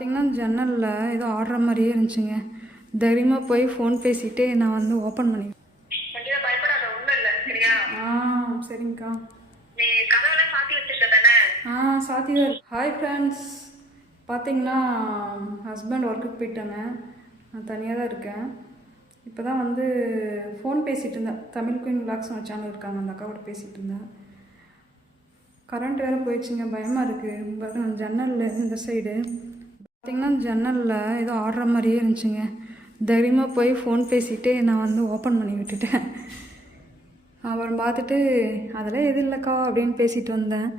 பார்த்தீங்கன்னா ஜன்னலில் ஏதோ ஆடுற மாதிரியே இருந்துச்சுங்க. தைரியமாக போய் ஃபோன் பேசிட்டு நான் வந்து ஓப்பன் பண்ணி ஆ சரிங்கக்கா. ஆ சாத்தியா ஹாய் ஃப்ரெண்ட்ஸ் பார்த்தீங்கன்னா ஹஸ்பண்ட் ஒர்க்குக்கு போயிட்டாங்க. நான் தனியாக தான் இருக்கேன். இப்போ தான் வந்து ஃபோன் பேசிகிட்டு இருந்தேன். தமிழ் குயின் விளாக்ஸ் ஒரு சேனல் இருக்காங்க அந்த அக்காவோட பேசிகிட்டு இருந்தேன். கரண்ட் வேறு போயிடுச்சுங்க பயமாக இருக்குது பாருங்க ஜன்னலில் இந்த சைடு பார்த்தீங்கன்னா ஜன்னலில் ஏதோ ஆடுற மாதிரியே இருந்துச்சுங்க. தைரியமாக போய் ஃபோன் பேசிகிட்டே நான் வந்து ஓப்பன் பண்ணி விட்டுட்டேன். அப்புறம் பார்த்துட்டு அதெல்லாம் எது இல்லைக்கா அப்படின்னு பேசிட்டு வந்தேன்.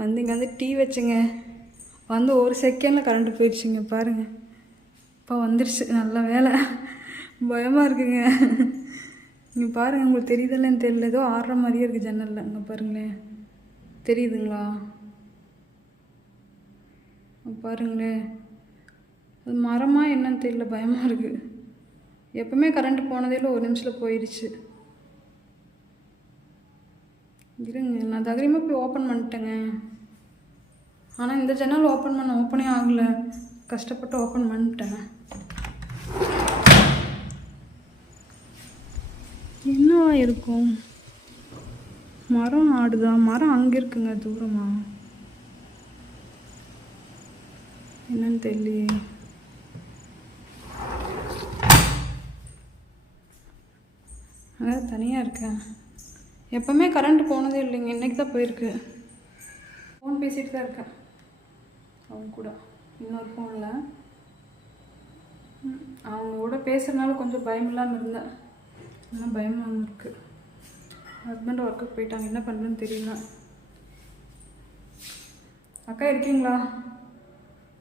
வந்து இங்கே வந்து டீ வச்சுங்க. வந்து ஒரு செகண்டில் கரண்ட் போயிடுச்சுங்க பாருங்கள் இப்போ வந்துடுச்சு நல்ல வேலை. பயமாக இருக்குங்க. இங்கே பாருங்கள் உங்களுக்கு தெரியுதில்லன்னு தெரியல. ஏதோ ஆடுற மாதிரியே இருக்குது ஜன்னலில். இங்கே பாருங்களேன். தெரியுதுங்களா? பாருங்களேன். அது மரமாக என்னன்னு தெரியல பயமாக இருக்குது எப்பவுமே கரண்ட் போனதே இல்லை ஒரு நிமிஷத்தில் போயிடுச்சு இருங்க நான் தகரியமாக போய் ஓப்பன் பண்ணிட்டேங்க. ஆனால் இந்த ஜன்னல் ஓப்பன் பண்ண ஓப்பனே ஆகலை. கஷ்டப்பட்டு ஓப்பன் பண்ணிட்டேன். என்னவா இருக்கும் மரம் ஆடுதா? மரம் அங்கே இருக்குங்க தூரமாக என்னன்னு தெரியலையே. அதான் தனியாக இருக்கேன். எப்போவுமே கரண்ட் போனதே இல்லைங்க. இன்றைக்கி தான் போயிருக்கு. ஃபோன் பேசிகிட்டு தான் இருக்கேன். அவங்க கூட. இன்னொரு ஃபோனில் அவங்க கூட பேசுகிறனால கொஞ்சம் பயம் இல்லாமல் இருந்தேன். ஆனால் பயமாக இருக்கு. ஹஸ்பண்ட் ஒர்க்குக்கு போயிட்டாங்க. என்ன பண்ணுறதுன்னு தெரியல. அக்கா இருக்கீங்களா?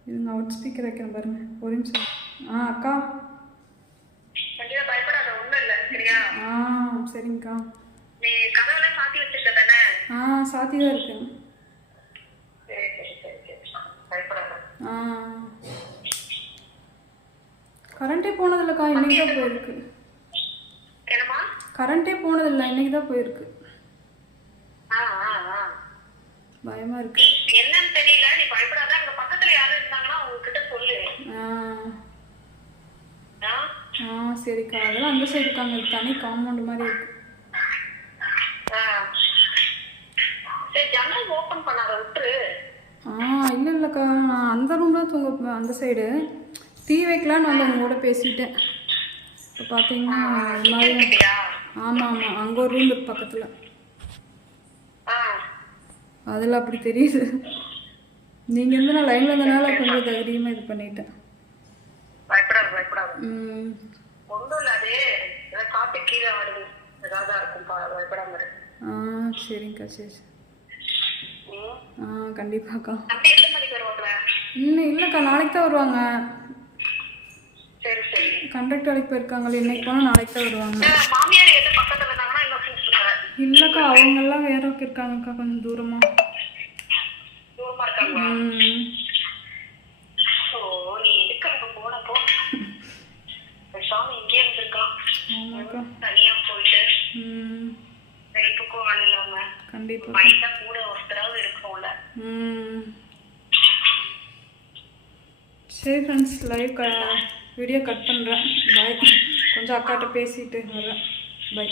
இருங்க அவுட் ஸ்பீக்கர் வைக்கிறேன் பாருங்கள் ஒரு நிமிஷம். ஆ அக்கா கண்டிப்பா பயப்படாத ஒண்ணும் இல்ல சரியா ஆ சரிங்கக்கா. நீ கதவெல்லாம் சாத்தி வச்சிருக்க தானே ஆ சாத்தி தான் இருக்கேன். சரி சரி சரி சரி. பயப்படாத ஆ. கரண்ட்டே போனதில்லக்கா இன்னைக்கு தான் போயிருக்கு. என்னம்மா? கரண்ட்டே போனதில்லை இன்னைக்கு தான் போயிருக்கு. ஆ ஆ ஆ. பயமாக இருக்கு. என்னன்னு தெரியல நீ பயப்படாத. அங்க பக்கத்துல யாரும் இருந்தாங்கன்னா அவங்க கிட்ட சொல்லு ஆ சரிக்கா. அதெல்லாம் அந்த சைடு இருக்காங்க தனி காம்பவுண்ட் மாதிரி இருக்கு. ஜன்னல் ஓபன் பண்ணாத விட்டுரு. ஆ இல்லை இல்லைக்கா. நான் அந்த ரூம் தான் தூங்க அந்த சைடு டீ வைக்கலான்னு வந்து அவங்க கூட பேசிட்டேன். இப்போ பார்த்தீங்கன்னா இது மாதிரி ஆமாம் ஆமாம் அங்கே ஒரு ரூம் இருக்கு பக்கத்தில். ஆ. அதில் அப்படி தெரியுது. நீங்கள் இருந்து நான் லைனில் இருந்தனால கொஞ்சம் தைரியமாக இது பண்ணிட்டேன். பயப்படாத பயப்படாத ம். ஒண்ணும் இல்ல அது காத்து கீழே வருது ஏதாவது இருக்கும் பயப்படாம இரு ஆ சரிங்கக்கா சரி. ஆ கண்டிப்பாக்கா. இன்னும் இல்லைக்கா நாளைக்கு தான் வருவாங்க. கண்டக்டர் வேலைக்கு போயிருக்காங்களே இன்னைக்கு போனால் நாளைக்கு தான் வருவாங்க. இல்லைக்கா அவங்கெல்லாம் வேற இருக்காங்கக்கா கொஞ்சம் தூரமாக ம். தனியா போயிட்டு ஹெல்ப்புக்கும் ஆள் இல்லாம. கண்டிப்பாக மைண்டா கூட ஒருத்தராவது இருக்கும்ல சரி ஃப்ரெண்ட்ஸ் லைவ் வீடியோ கட் பண்ணுறேன் பாய் கொஞ்சம் அக்காட்ட பேசிட்டு வரேன். பை